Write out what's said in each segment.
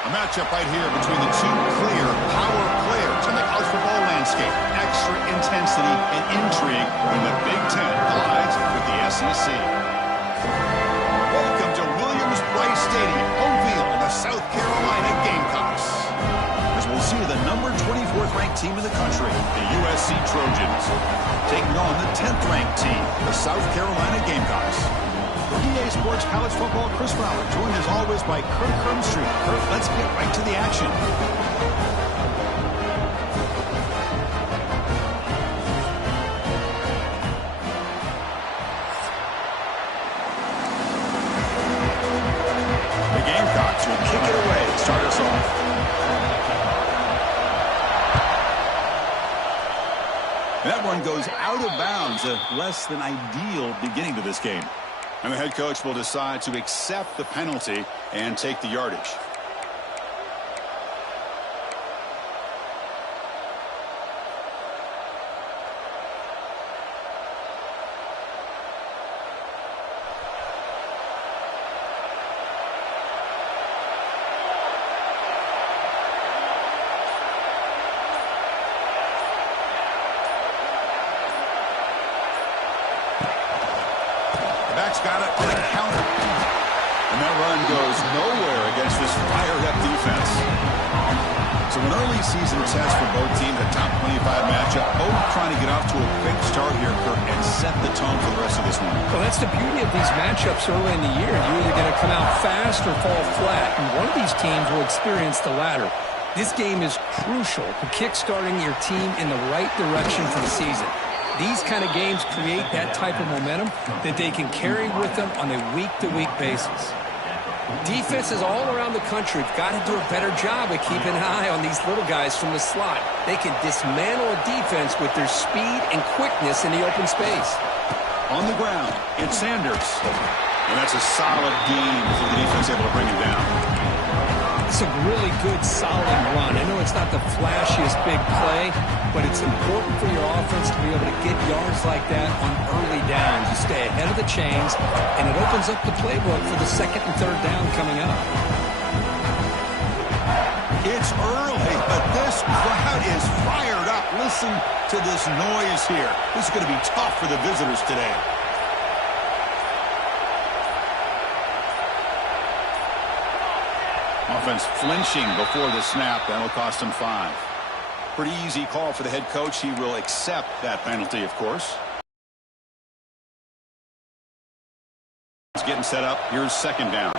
A matchup right here between the two clear power players in the college football landscape. Extra intensity and intrigue when the Big Ten collides with the SEC. Welcome to Williams-Brice Stadium, home field of the South Carolina Gamecocks. As we'll see the number 24th ranked team in the country, the USC Trojans, taking on the 10th ranked team, the South Carolina Gamecocks. EA Sports College Football, Chris Fowler, joined as always by Kirk Crumstreet. Kirk, let's get right to the action. The Gamecocks will kick it away to start us off. That one goes out of bounds, a less than ideal beginning to this game. And the head coach will decide to accept the penalty and take the yardage. Got it on a counter. And that run goes nowhere against this fired-up defense. So an early season test for both teams, a top 25 matchup. Both trying to get off to a quick start here, Kirk, and set the tone for the rest of this one. Well, that's the beauty of these matchups early in the year. You're either going to come out fast or fall flat, and one of these teams will experience the latter. This game is crucial to kick-starting your team in the right direction for the season. These kind of games create that type of momentum that they can carry with them on a week-to-week basis. Defenses all around the country have got to do a better job of keeping an eye on these little guys from the slot. They can dismantle a defense with their speed and quickness in the open space. On the ground, it's Sanders. And that's a solid game for the defense able to bring him down. It's a really good, solid run. I know it's not the flashiest big play, but it's important for your offense to be able to get yards like that on early downs. You stay ahead of the chains, and it opens up the playbook for the second and third down coming up. It's early, but this crowd is fired up. Listen to this noise here. This is going to be tough for the visitors today. Offense flinching before the snap. That'll cost him 5. Pretty easy call for the head coach. He will accept that penalty, of course. It's getting set up. Here's second down.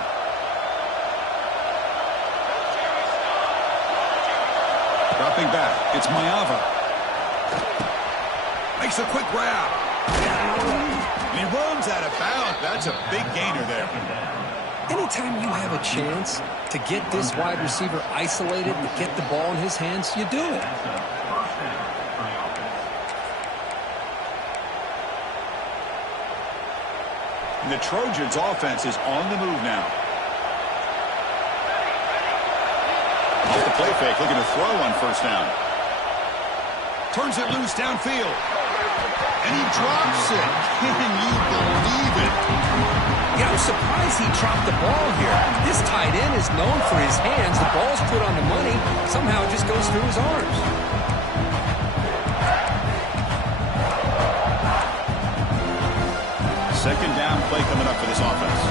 Dropping back. It's Mayava. Makes a quick grab. And he runs out of bounds. That's a big gainer there. Anytime you have a chance to get this wide receiver isolated and get the ball in his hands, you do it. And the Trojans' offense is on the move now. Off the play fake, looking to throw on first down. Turns it loose downfield. And he drops it. Can you believe it? Yeah, I'm surprised he dropped the ball here. This tight end is known for his hands. The ball's put on the money. Somehow it just goes through his arms. Second down play coming up for this offense.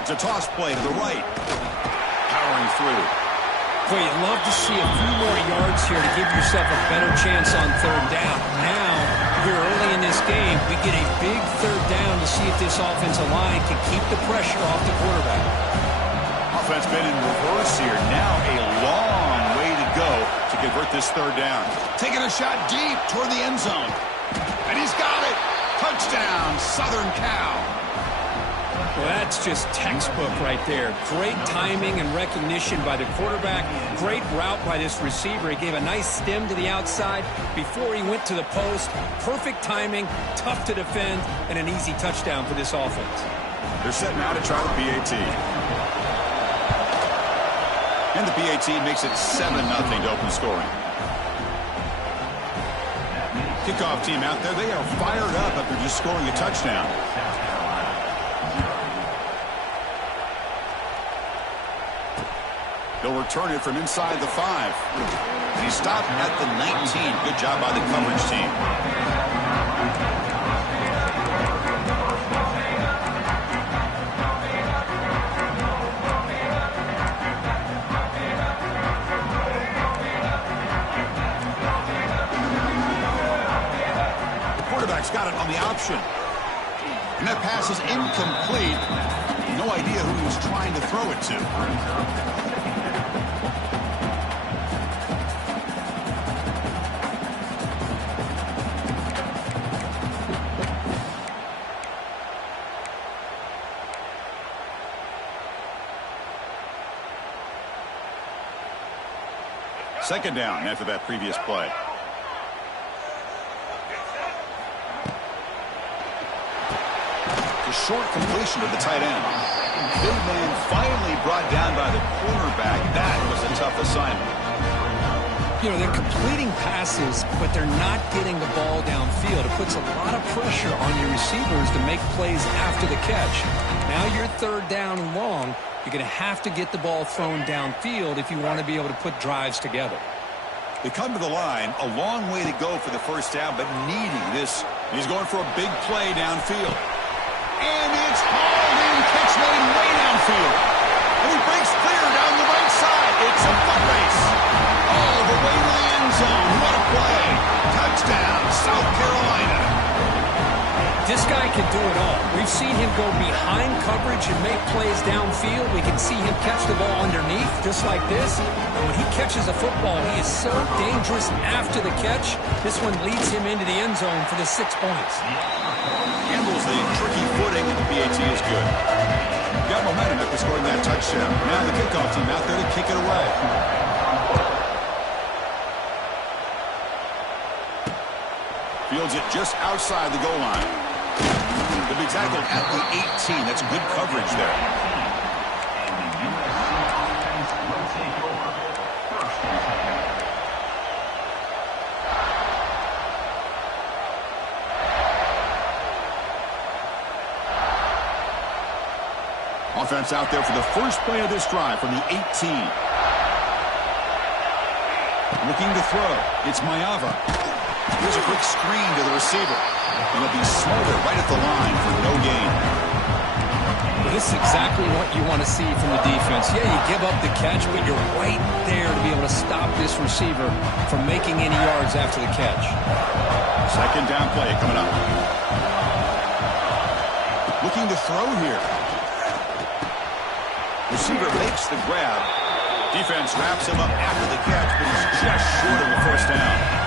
It's a toss play to the right. Powering through. Boy, you'd love to see a few more yards here to give yourself a better chance on third down. Now, here early in this game, we get a big third down to see if this offensive line can keep the pressure off the quarterback. Offense been in reverse here. Now a long way to go to convert this third down. Taking a shot deep toward the end zone. And he's got it. Touchdown, Southern Cal. Well, that's just textbook right there. Great timing and recognition by the quarterback. Great route by this receiver. He gave a nice stem to the outside before he went to the post. Perfect timing, tough to defend, and an easy touchdown for this offense. They're set now to try the PAT. And the PAT makes it 7-0 to open scoring. Kickoff team out there, they are fired up after just scoring a touchdown. He'll return it from inside the 5. And he stopped at the 19. Good job by the coverage team. The quarterback's got it on the option. And that pass is incomplete. No idea who he was trying to throw it to. Second down after that previous play. The short completion of the tight end. Big man finally brought down by the cornerback. That was a tough assignment. You know, they're completing passes, but they're not getting the ball downfield. It puts a lot of pressure on your receivers to make plays after the catch. Now you're third down and long. You're going to have to get the ball thrown downfield if you want to be able to put drives together. They come to the line, a long way to go for the first down, but needing this. He's going for a big play downfield. And it's hauled in, catch made way downfield. And he breaks clear down the right side. It's a foot race. All the way to the end zone. What a play. Touchdown, South Carolina. This guy can do it all. We've seen him go behind coverage and make plays downfield. We can see him catch the ball underneath, just like this. And when he catches a football, he is so dangerous after the catch. This one leads him into the end zone for the 6 points. Handles the tricky footing, and the PAT is good. Got momentum after scoring that touchdown. Now the kickoff team out there to kick it away. Fields it just outside the goal line. The big tackle at the 18. That's good coverage there. Offense out there for the first play of this drive from the 18. Looking to throw. It's Mayava. Here's a quick screen to the receiver. And it'll be smothered right at the line for no gain. Well, this is exactly what you want to see from the defense. Yeah, you give up the catch, but you're right there to be able to stop this receiver from making any yards after the catch. Second down play coming up. Looking to throw here. Receiver makes the grab. Defense wraps him up after the catch, but he's just short of the first down.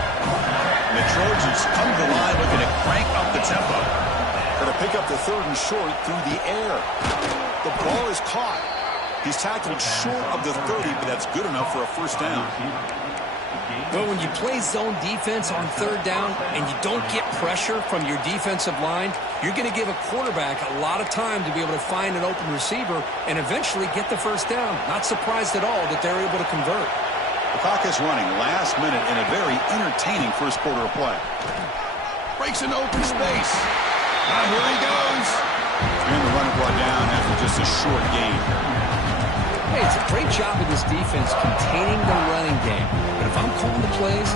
And the Trojans come to the line looking to crank up the tempo. Going to pick up the third and short through the air. The ball is caught. He's tackled short of the 30, but that's good enough for a first down. Well, when you play zone defense on third down and you don't get pressure from your defensive line, you're going to give a quarterback a lot of time to be able to find an open receiver and eventually get the first down. Not surprised at all that they're able to convert. The clock is running last minute in a very entertaining first quarter of play. Breaks into open space. Now here he goes. And the runner brought down after just a short gain. Hey, it's a great job of this defense containing the running game. But if I'm calling the plays,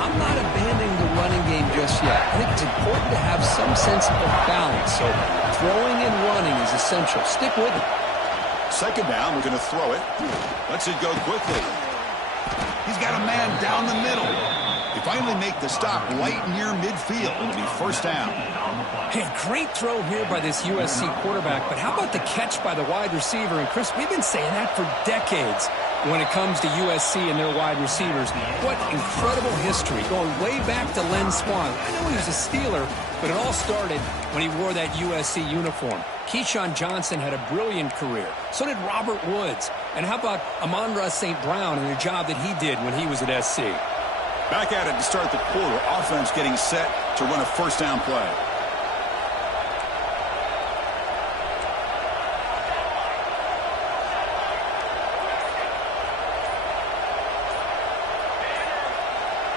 I'm not abandoning the running game just yet. I think it's important to have some sense of balance. So throwing and running is essential. Stick with it. Second down, we're going to throw it. Lets it go quickly. He's got a man down the middle. They finally make the stop right near midfield. It'll be first down. Hey, great throw here by this USC quarterback, but how about the catch by the wide receiver? And Chris, we've been saying that for decades when it comes to USC and their wide receivers. What incredible history, going way back to Len Swan. I know he was a Steeler, but it all started when he wore that USC uniform. Keyshawn Johnson had a brilliant career. So did Robert Woods. And how about Amon-Ra St. Brown and the job that he did when he was at SC? Back at it to start the quarter. Offense getting set to run a first down play.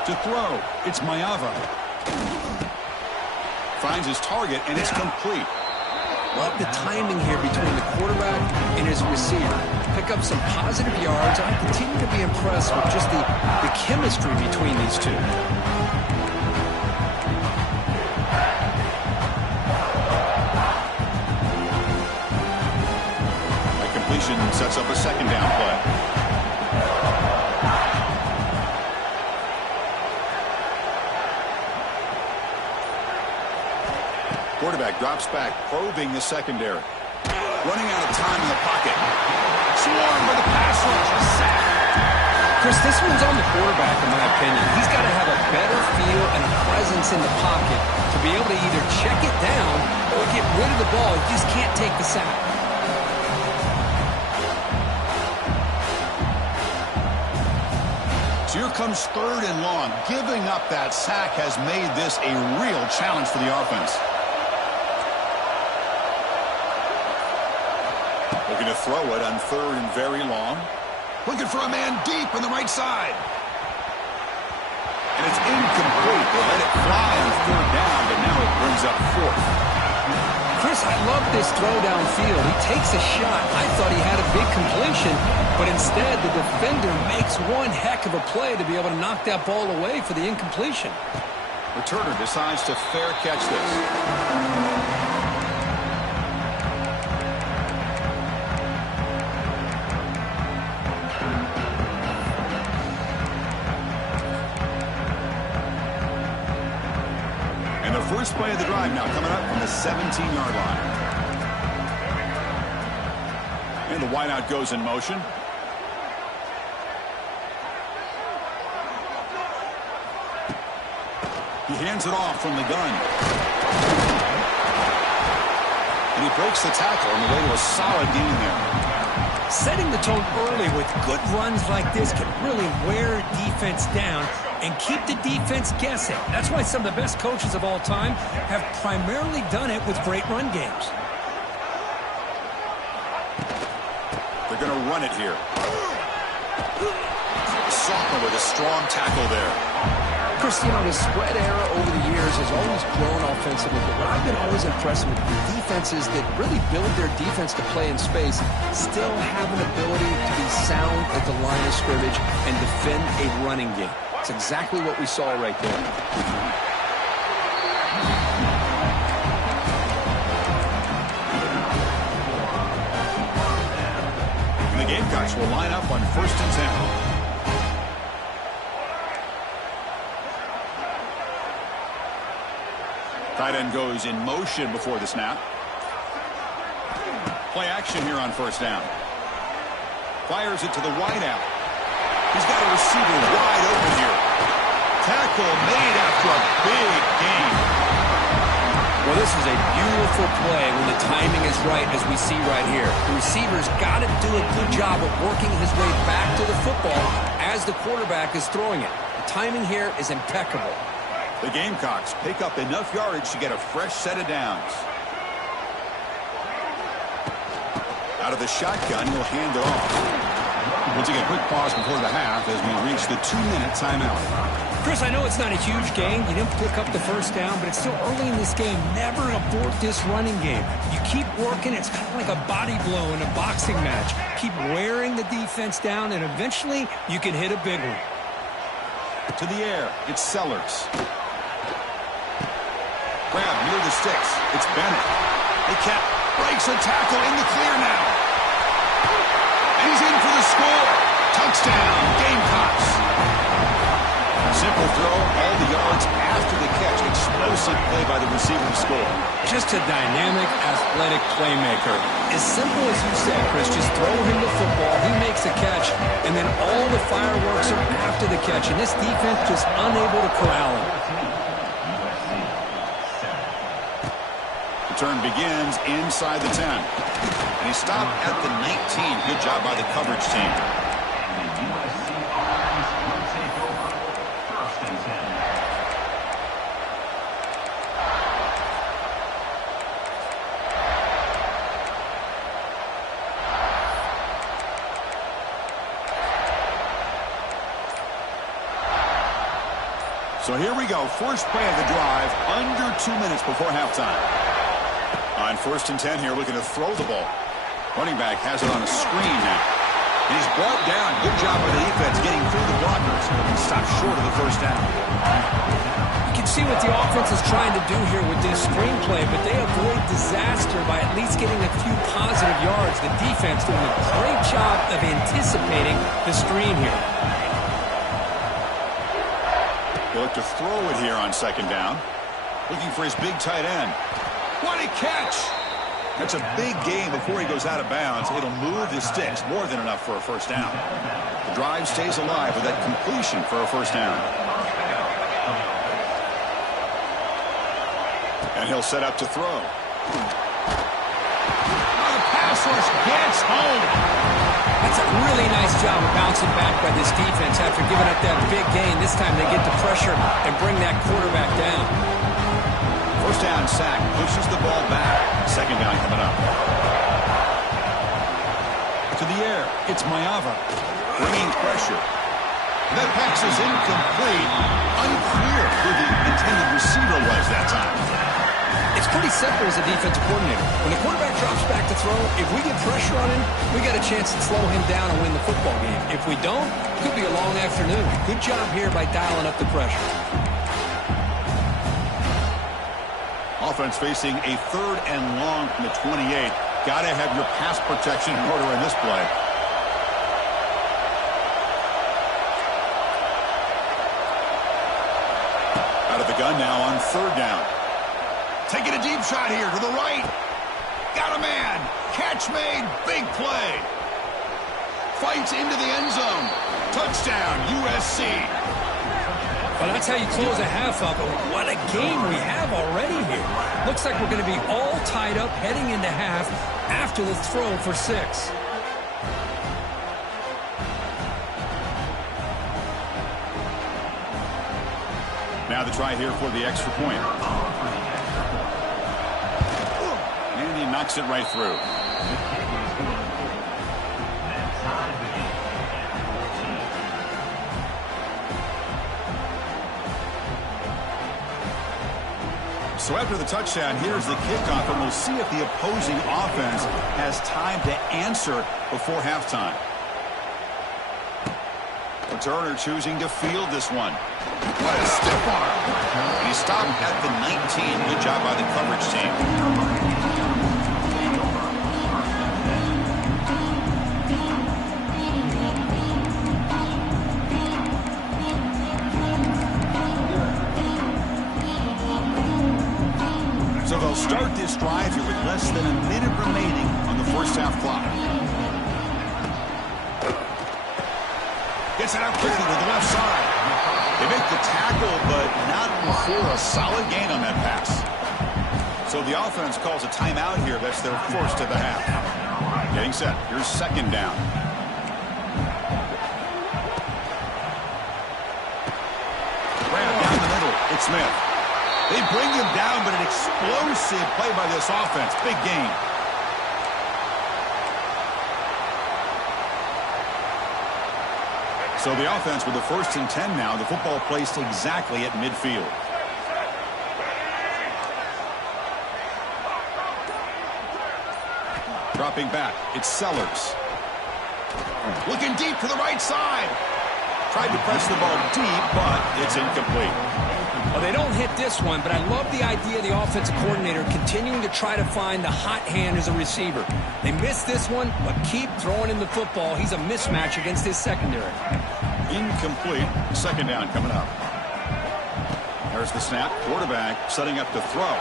To throw, it's Mayava. Finds his target, and it's complete. Love the timing here between the quarterback and his receiver. Pick up some positive yards. I continue to be impressed with just the chemistry between these two. That completion sets up a second down play. Quarterback drops back, probing the secondary. Running out of time in the pocket. Swarmed by the pass rush. Sack. Chris, this one's on the quarterback, in my opinion. He's got to have a better feel and a presence in the pocket to be able to either check it down or get rid of the ball. He just can't take the sack. So here comes 3rd and long. Giving up that sack has made this a real challenge for the offense. Looking to throw it on 3rd and very long. Looking for a man deep on the right side. And it's incomplete. They let it fly on 3rd down, but now it brings up 4th. Chris, I love this throw downfield. He takes a shot. I thought he had a big completion, but instead the defender makes one heck of a play to be able to knock that ball away for the incompletion. Returner decides to fair catch this. First play of the drive now coming up from the 17-yard line. And the wideout goes in motion. He hands it off from the gun. And he breaks the tackle on the way to a solid gain there. Setting the tone early with good runs like this can really wear defense down and keep the defense guessing. That's why some of the best coaches of all time have primarily done it with great run games. They're going to run it here. Sophomore with a strong tackle there. Chris, you know, the spread era over the years has always grown offensively, but what I've been always impressed with the defenses that really build their defense to play in space still have an ability to be sound at the line of scrimmage and defend a running game. That's exactly what we saw right there. And the Gamecocks will line up on 1st and 10. Tight end goes in motion before the snap. Play action here on 1st down. Fires it to the wideout. He's got a receiver wide open here. Tackle made after a big gain. Well, this is a beautiful play when the timing is right, as we see right here. The receiver's got to do a good job of working his way back to the football as the quarterback is throwing it. The timing here is impeccable. The Gamecocks pick up enough yardage to get a fresh set of downs. Out of the shotgun, he'll hand it off. We'll take a quick pause before the half as we reach the 2-minute timeout. Chris, I know it's not a huge gain. You didn't pick up the 1st down, but it's still early in this game. Never abort this running game. You keep working. It's kind of like a body blow in a boxing match. Keep wearing the defense down, and eventually you can hit a big one. To the air, it's Sellers. Grab near the sticks. It's Bennett. The cat breaks a tackle in the clear now. And he's in for the score. Touchdown, Gamecocks. Simple throw, all the yards after the catch. Explosive play by the receiver to score. Just a dynamic, athletic playmaker. As simple as you said, Chris, just throw him the football, he makes a catch, and then all the fireworks are after the catch, and this defense just unable to corral him. The turn begins inside the 10. And he stopped at the 19. Good job by the coverage team. So here we go. First play of the drive, under 2 minutes before halftime. On 1st and 10 here, looking to throw the ball. Running back has it on a screen now. He's brought down. Good job by the defense getting through the blockers. Stopped short of the first down. You can see what the offense is trying to do here with this screenplay, but they avoid disaster by at least getting a few positive yards. The defense doing a great job of anticipating the screen here. He'll look to throw it here on 2nd down. Looking for his big tight end. What a catch! That's a big gain before he goes out of bounds. It'll move the sticks, more than enough for a first down. The drive stays alive with that completion for a first down. And he'll set up to throw. Oh, the pass rush gets home. That's a really nice job of bouncing back by this defense after giving up that big gain. This time they get the pressure and bring that quarterback down. First down sack, pushes the ball back. 2nd down coming up. To the air, it's Ncaa, bringing pressure. That pass is incomplete. Unclear who the intended receiver was that time. It's pretty simple as a defensive coordinator. When the quarterback drops back to throw, if we get pressure on him, we got a chance to slow him down and win the football game. If we don't, it could be a long afternoon. Good job here by dialing up the pressure. Offense facing a 3rd and long from the 28. Got to have your pass protection in order in this play. Out of the gun now on 3rd down. Taking a deep shot here to the right. Got a man. Catch made. Big play. Fights into the end zone. Touchdown, USC. Well, that's how you close a half up. What a game we have already here. Looks like we're going to be all tied up heading into half after the throw for 6. Now the try here for the extra point. And he knocks it right through. So after the touchdown, here's the kickoff, and we'll see if the opposing offense has time to answer before halftime. Turner choosing to field this one. What a stiff arm. And he stopped at the 19. Good job by the coverage team. So they'll start this drive here with less than a minute remaining on the first half clock. Gets it out quickly to the left side. They make the tackle, but not before a solid gain on that pass. So the offense calls a timeout here. That's their first of the half. Getting set. Here's 2nd down. Ran down the middle. It's Smith. They bring him down, but an explosive play by this offense. Big gain. So the offense with the 1st and 10 now. The football placed exactly at midfield. Dropping back. It's Sellers. Looking deep to the right side. Tried to press the ball deep, but it's incomplete. Well, they don't hit this one, but I love the idea of the offensive coordinator continuing to try to find the hot hand as a receiver. They missed this one, but keep throwing him the football. He's a mismatch against his secondary. Incomplete. 2nd down coming up. There's the snap. Quarterback setting up to throw.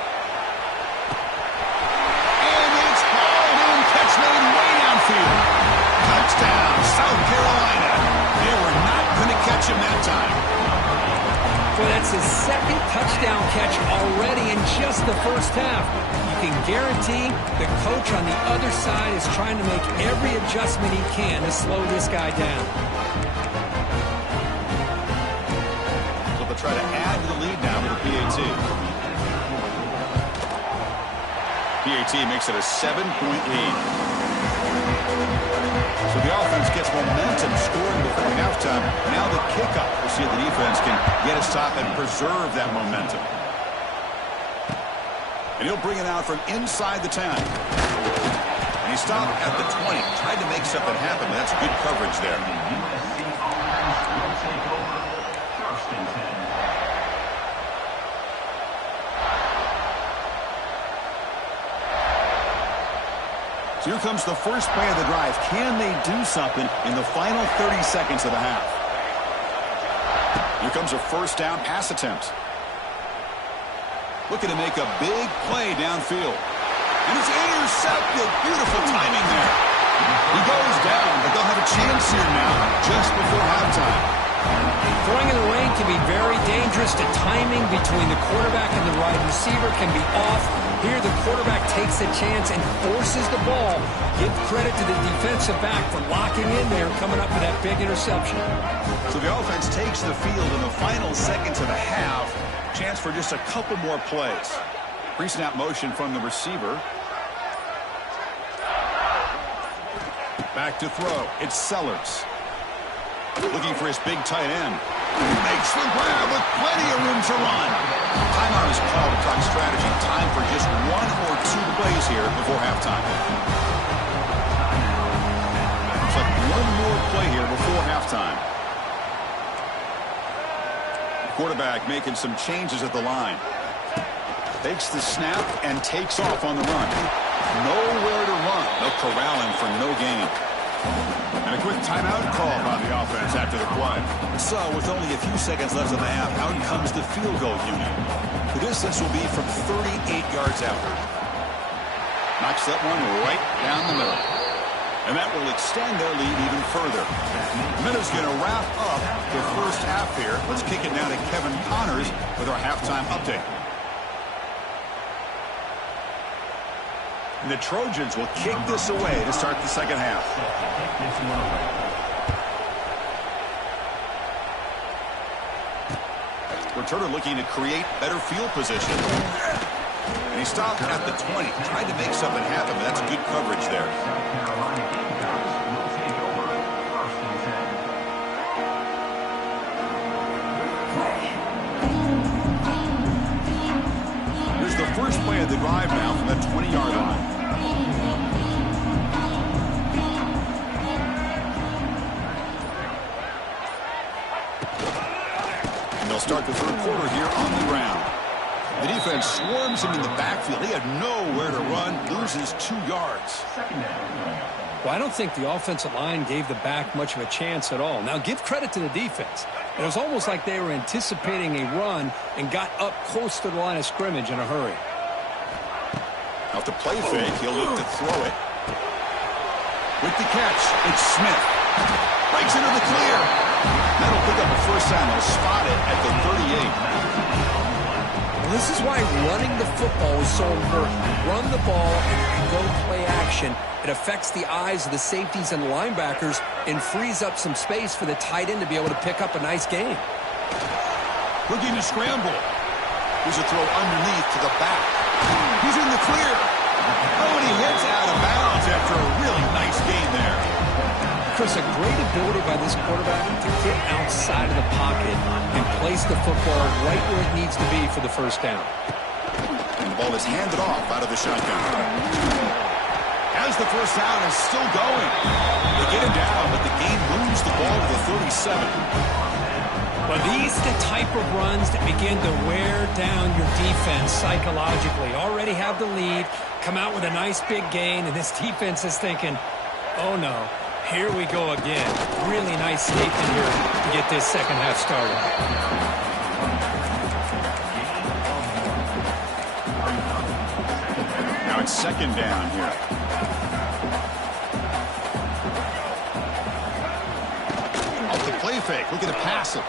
And it's hauled in. Catch made way downfield. Touchdown, South Carolina. They were not going to catch him that time. Well, that's his 2nd touchdown catch already in just the first half. You can guarantee the coach on the other side is trying to make every adjustment he can to slow this guy down. So they'll try to add to the lead now with a PAT. PAT makes it a 7-point lead. So the offense gets momentum scoring before halftime. Now the kickoff. We'll see if the defense can get a stop and preserve that momentum. And he'll bring it out from inside the 10. And he stopped at the 20. Tried to make something happen, but that's good coverage there. So here comes the first play of the drive. Can they do something in the final 30 seconds of the half? Here comes a first down pass attempt. Looking to make a big play downfield. And it's intercepted. Beautiful timing there. He goes down, but they'll have a chance here now just before halftime. Throwing in the rain can be very dangerous. The timing between the quarterback and the wide receiver can be off. Here the quarterback takes a chance and forces the ball. Give credit to the defensive back for locking in there, coming up with that big interception. So the offense takes the field in the final seconds of the half. Chance for just a couple more plays. Pre-snap motion from the receiver. Back to throw. It's Sellers. Looking for his big tight end. Makes the grab with plenty of room to run. Timeout is called to talk strategy. Time for just one or two plays here before halftime. Looks like one more play here before halftime. Quarterback making some changes at the line. Takes the snap and takes off on the run. Nowhere to run. They'll corral him for no gain. And a quick timeout call by the offense after the play. So with only a few seconds left in the half, out comes the field goal unit. The distance will be from 38 yards out. Knocks that one right down the middle. And that will extend their lead even further. Minutes going to wrap up the first half here. Let's kick it now to Kevin Connors with our halftime update. And the Trojans will kick this away to start the second half. Returner looking to create better field position. And he stopped at the 20. Tried to make something happen, but that's good coverage there. Here's the first play of the drive now from the 20-yard line. And they'll start the third quarter here on the ground. The defense swarms him in the backfield. He had nowhere to run, loses 2 yards. Well, I don't think the offensive line gave the back much of a chance at all. Now, give credit to the defense. It was almost like they were anticipating a run and got up close to the line of scrimmage in a hurry. Out to play fake. He'll look to throw it. With the catch, it's Smith. Breaks into the clear. That'll pick up a first down. They'll spot it at the 38. Well, this is why running the football is so important. Run the ball and go play action. It affects the eyes of the safeties and the linebackers and frees up some space for the tight end to be able to pick up a nice game. Looking to scramble. Here's a throw underneath to the back. He's in the clear. Oh, and he hits out of bounds after a really nice game there. Chris, a great ability by this quarterback to get outside of the pocket and place the football right where it needs to be for the first down. And the ball is handed off out of the shotgun. As the first down is still going. They get him down, but the game moves the ball to the 37. Well, these are the type of runs that begin to wear down your defense psychologically. Already have the lead, come out with a nice big gain, and this defense is thinking, oh no, here we go again. Really nice statement here to get this second half started. Now it's second down here. Off the play fake, looking to pass it.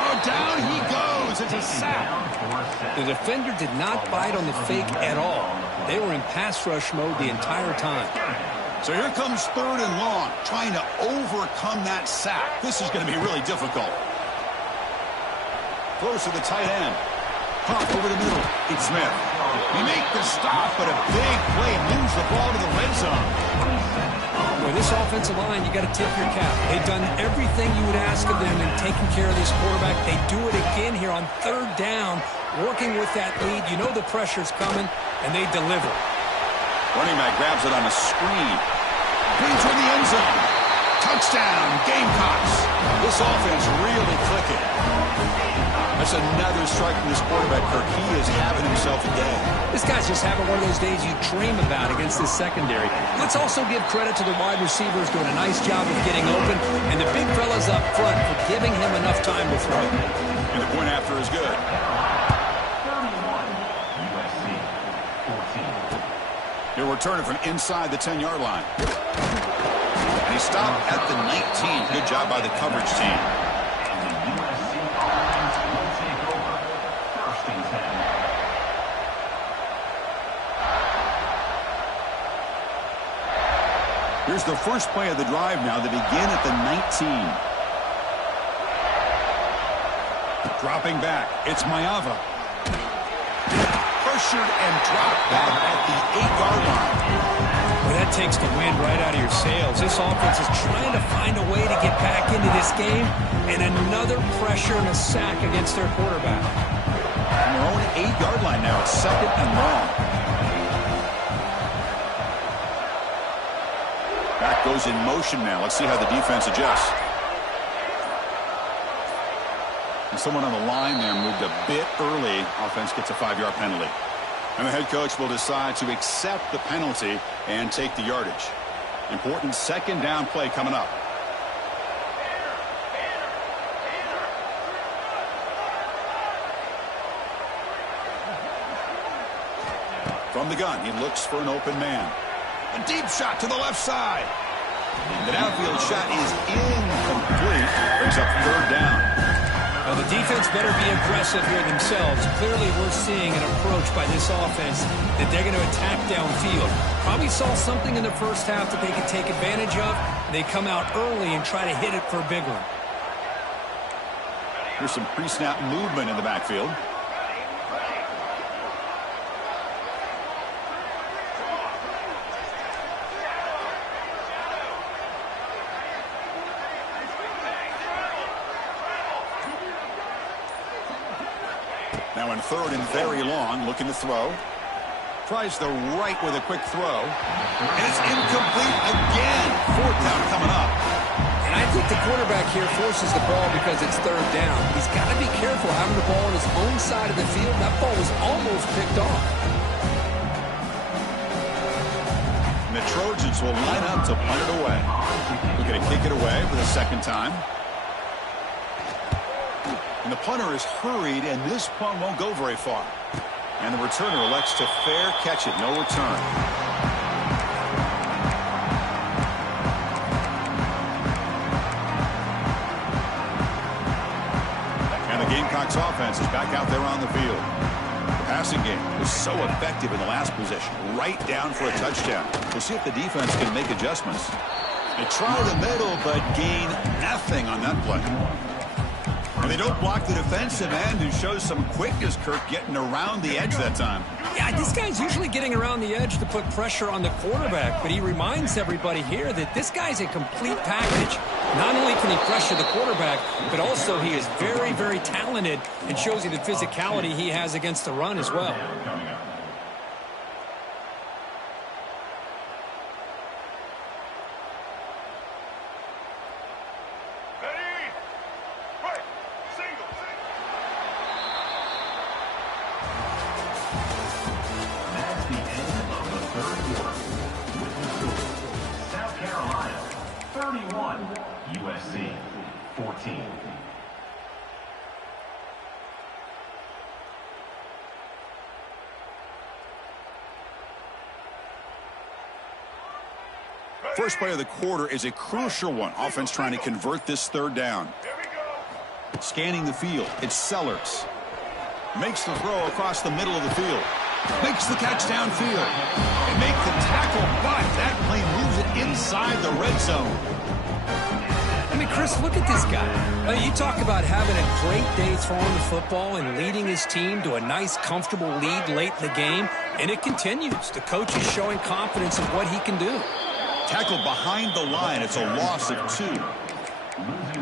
Oh, down he goes. It's a sack. The defender did not bite on the fake at all. They were in pass rush mode the entire time. So here comes third and long, trying to overcome that sack. This is going to be really difficult. Throws to the tight end. Pop over the middle. It's Smith. He makes the stop, but a big play moves the ball to the red zone. For this offensive line, you got to tip your cap. They've done everything you would ask of them in taking care of this quarterback. They do it again here on third down, working with that lead. You know the pressure's coming, and they deliver. Running back grabs it on a screen. Brings her in the end zone. Touchdown, Gamecocks. This offense really clicking. That's another strike from this quarterback, Kirk. He is having himself a day. This guy's just having one of those days you dream about against this secondary. Let's also give credit to the wide receivers doing a nice job of getting open, and the big fellas up front for giving him enough time to throw. And the point after is good. He'll return it from inside the 10-yard line. And he stopped at the 19. Good job by the coverage team. Here's the first play of the drive now. They begin at the 19. Dropping back. It's Mayava. Pressured and dropped back at the 8-yard line. Well, that takes the wind right out of your sails. This offense is trying to find a way to get back into this game, and another pressure and a sack against their quarterback. On their own 8-yard line now. It's second and long. Back goes in motion now. Let's see how the defense adjusts. And someone on the line there moved a bit early. Offense gets a 5-yard penalty. And the head coach will decide to accept the penalty and take the yardage. Important second down play coming up. From the gun, he looks for an open man. A deep shot to the left side. The downfield shot is incomplete. Brings up third down. Well, the defense better be aggressive here themselves. Clearly, we're seeing an approach by this offense that they're going to attack downfield. Probably saw something in the first half that they could take advantage of. They come out early and try to hit it for a big one. Here's some pre-snap movement in the backfield. Now in third and very long, looking to throw. Tries the right with a quick throw. And it's incomplete again. Fourth down coming up. And I think the quarterback here forces the ball because it's third down. He's got to be careful having the ball on his own side of the field. That ball was almost picked off. And the Trojans will line up to punt it away. We're going to kick it away for the second time. And the punter is hurried, and this punt won't go very far. And the returner elects to fair catch it. No return. And the Gamecocks offense is back out there on the field. The passing game was so effective in the last possession. Right down for a touchdown. We'll see if the defense can make adjustments. They try the middle, but gain nothing on that play. And they don't block the defensive end, who shows some quickness, Kirk, getting around the edge that time. Yeah, this guy's usually getting around the edge to put pressure on the quarterback, but he reminds everybody here that this guy's a complete package. Not only can he pressure the quarterback, but also he is very, very talented and shows you the physicality he has against the run as well. USC 14. First play of the quarter is a crucial one. Offense trying to convert this third down. Scanning the field. It's Sellers. Makes the throw across the middle of the field. Makes the catch downfield. And make the tackle, but that play moves it inside the red zone. I mean, Chris, look at this guy. You talk about having a great day throwing the football and leading his team to a nice, comfortable lead late in the game, and it continues. The coach is showing confidence in what he can do. Tackled behind the line. It's a loss of 2.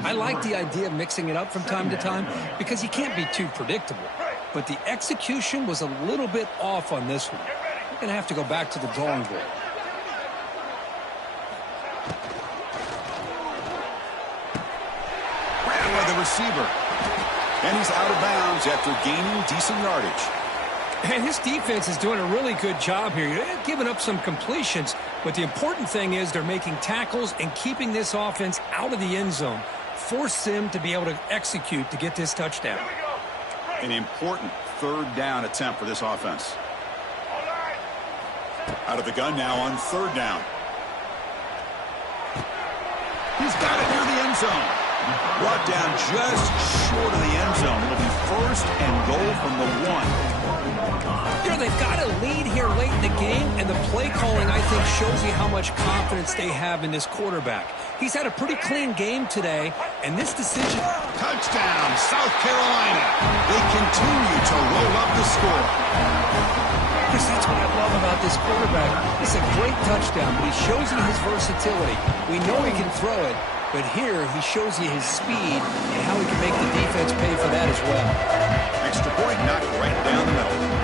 I like the idea of mixing it up from time to time because you can't be too predictable. But the execution was a little bit off on this one. We're going to have to go back to the drawing board. Ran by the receiver. And he's out of bounds after gaining decent yardage. And his defense is doing a really good job here. They're giving up some completions, but the important thing is they're making tackles and keeping this offense out of the end zone. Force them to be able to execute to get this touchdown. An important 3rd down attempt for this offense. Out of the gun now on 3rd down. He's got it near the end zone. Brought down just short of the end zone. It'll be 1st and goal from the 1. You know, they've got a lead here late in the game, and the play calling, I think, shows you how much confidence they have in this quarterback. He's had a pretty clean game today, and this decision... Touchdown, South Carolina. They continue to roll up the score. Chris, that's what I love about this quarterback. It's a great touchdown, but he shows you his versatility. We know he can throw it, but here he shows you his speed and how he can make the defense pay for that as well. Extra point knocked right down the middle.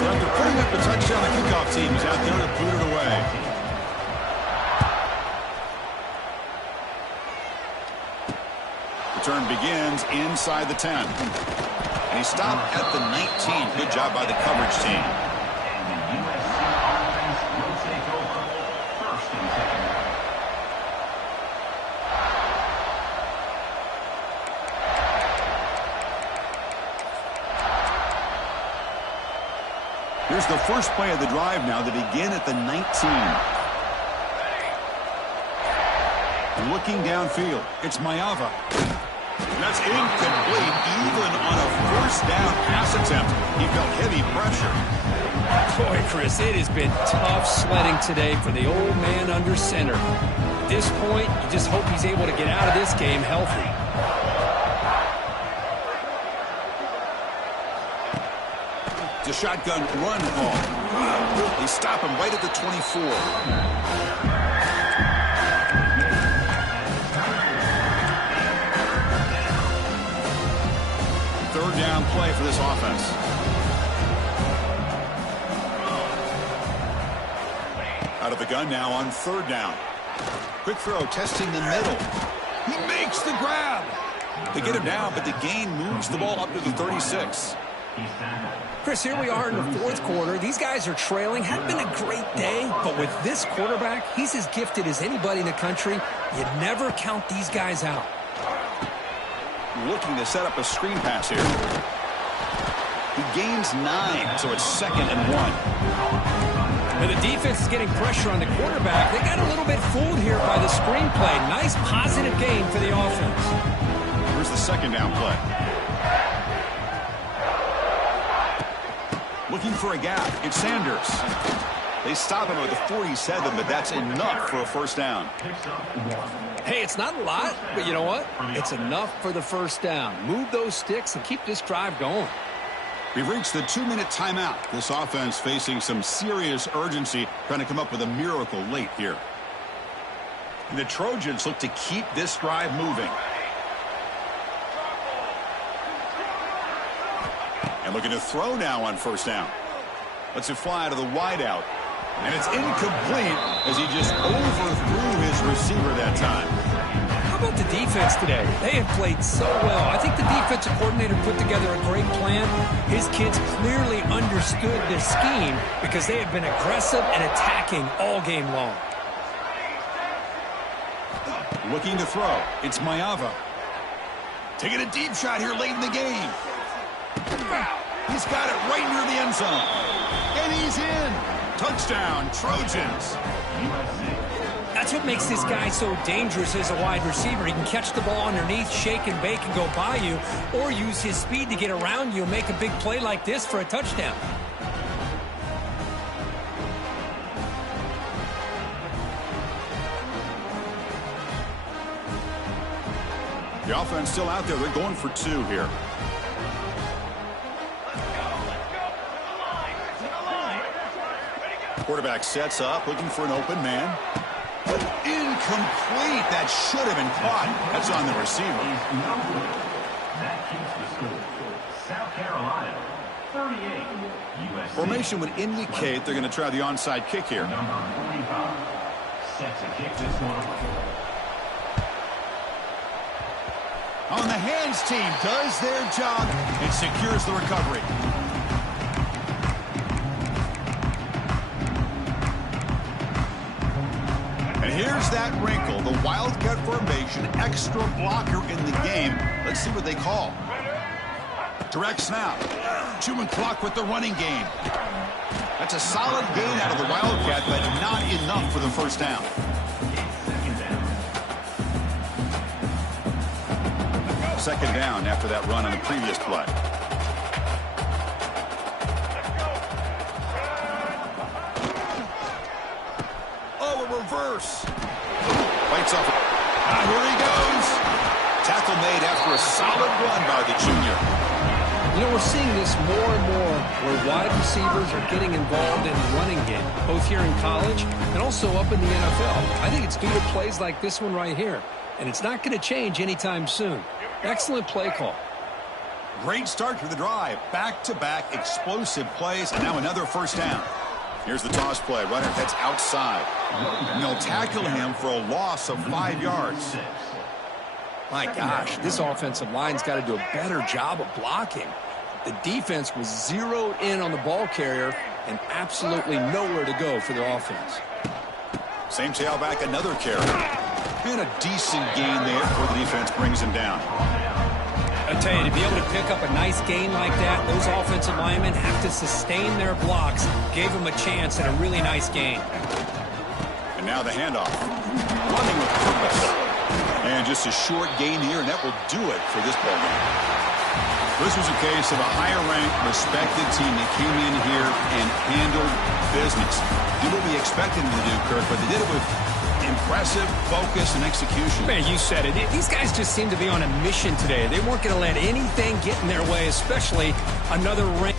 So after putting up the touchdown, the kickoff team is out there to boot it away. Return begins inside the 10. And he stopped at the 19. Good job by the coverage team. And the USC offense will take over 1st and 10. Here's the first play of the drive now. They begin at the 19. Looking downfield. It's Mayava. That's incomplete. Even on a 1st down pass attempt, he felt heavy pressure. Boy, Chris, it has been tough sledding today for the old man under center. At this point, you just hope he's able to get out of this game healthy. It's a shotgun run call. They stop him right at the 24. 3rd down play for this offense. Out of the gun now on 3rd down. Quick throw, testing the middle. He makes the grab. They get him down, but the gain moves the ball up to the 36. Chris, here we are in the 4th quarter. These guys are trailing. Hadn't been a great day, but with this quarterback, he's as gifted as anybody in the country. You never count these guys out. Looking to set up a screen pass here. He gains 9, so it's 2nd and 1. And the defense is getting pressure on the quarterback. They got a little bit fooled here by the screenplay. Nice positive gain for the offense. Here's the 2nd down play. Looking for a gap. It's Sanders. They stop him at the 47, but that's enough for a 1st down. Hey, it's not a lot, but you know what? It's enough for the 1st down. Move those sticks and keep this drive going. We've reached the 2-minute timeout. This offense facing some serious urgency, trying to come up with a miracle late here. And the Trojans look to keep this drive moving. And looking to throw now on 1st down. Lets it fly to the wideout. And it's incomplete as he just overthrew his receiver that time. How about the defense today? They have played so well. I think the defensive coordinator put together a great plan. His kids clearly understood the scheme because they have been aggressive and attacking all game long. Looking to throw. It's Mayava. Taking a deep shot here late in the game. He's got it right near the end zone. And he's in. Touchdown, Trojans. That's what makes this guy so dangerous as a wide receiver. He can catch the ball underneath, shake and bake and go by you, or use his speed to get around you and make a big play like this for a touchdown. The offense still out there. They're going for 2 here. Quarterback sets up, looking for an open man. Incomplete. That should have been caught. That's on the receiver. That keeps the score. South Carolina, 38. USC. Formation would indicate they're going to try the onside kick here. Number 45 sets a kick this one away. On the hands team does their job and secures the recovery. And here's that wrinkle, the Wildcat formation, extra blocker in the game. Let's see what they call. Direct snap. Chewing clock with the running game. That's a solid gain out of the Wildcat, but not enough for the first down. Second down after that run on the previous play. Oh, a reverse. Fights off. Here he goes. Tackle made after a solid run by the junior. You know, we're seeing this more and more where wide receivers are getting involved in the running game, both here in college and also up in the NFL. I think it's due to plays like this one right here, and it's not going to change anytime soon. Excellent play call. Great start to the drive. Back-to-back explosive plays, and now another first down. Here's the toss play. Runner heads outside. And they'll tackle him for a loss of 5 yards. My gosh, this offensive line's got to do a better job of blocking. The defense was zeroed in on the ball carrier and absolutely nowhere to go for their offense. Same tailback, another carry. And a decent gain there before the defense brings him down. I tell you, to be able to pick up a nice gain like that, those offensive linemen have to sustain their blocks. Gave them a chance at a really nice gain. And now the handoff. Running with purpose. And just a short gain here, and that will do it for this ball game. This was a case of a higher-ranked, respected team that came in here and handled business. Did what we expected them to do, Kirk, but they did it with impressive focus and execution. Man, you said it. These guys just seem to be on a mission today. They weren't going to let anything get in their way, especially another ranked